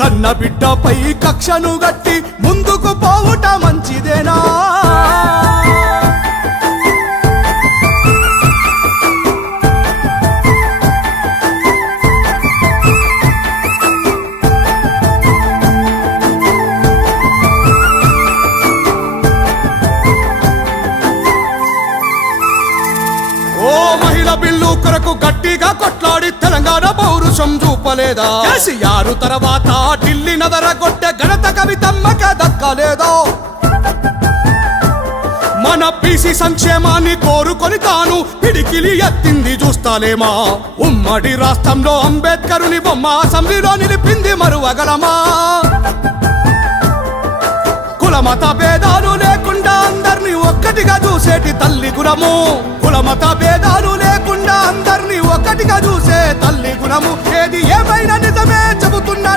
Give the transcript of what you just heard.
కన్న బిడ్డపై కక్షను గట్టి ముందుకు పోవుట మంచిదేనా? బిల్లు కొరకు గట్టిగా కొట్లాడి తెలంగాణ పౌరుషం చూపలేదా? కేసీఆర్ తర్వాత ఢిల్లీ నదరగొట్టే ఘనత కవితమ్మక దక్కలేదా? మన బీసీ సంక్షేమాన్ని కోరుకొని తాను పిడికిలి ఎత్తింది చూస్తాలేమా? ఉమ్మడి రాష్ట్రంలో అంబేద్కరుని బొమ్మ అసెంబ్లీలో నిలిపింది మరువగలమా? కులమత భేదాలు లేకుండా అందరినీ ఒక్కటిగా చూసేటి తల్లి గుణము, కులమత భేదాలు లేకుండా అందరినీ ఒక్కటిగా చూసే తల్లి గుణము. ఏది ఏమైనా నిజమే చెబుతున్నా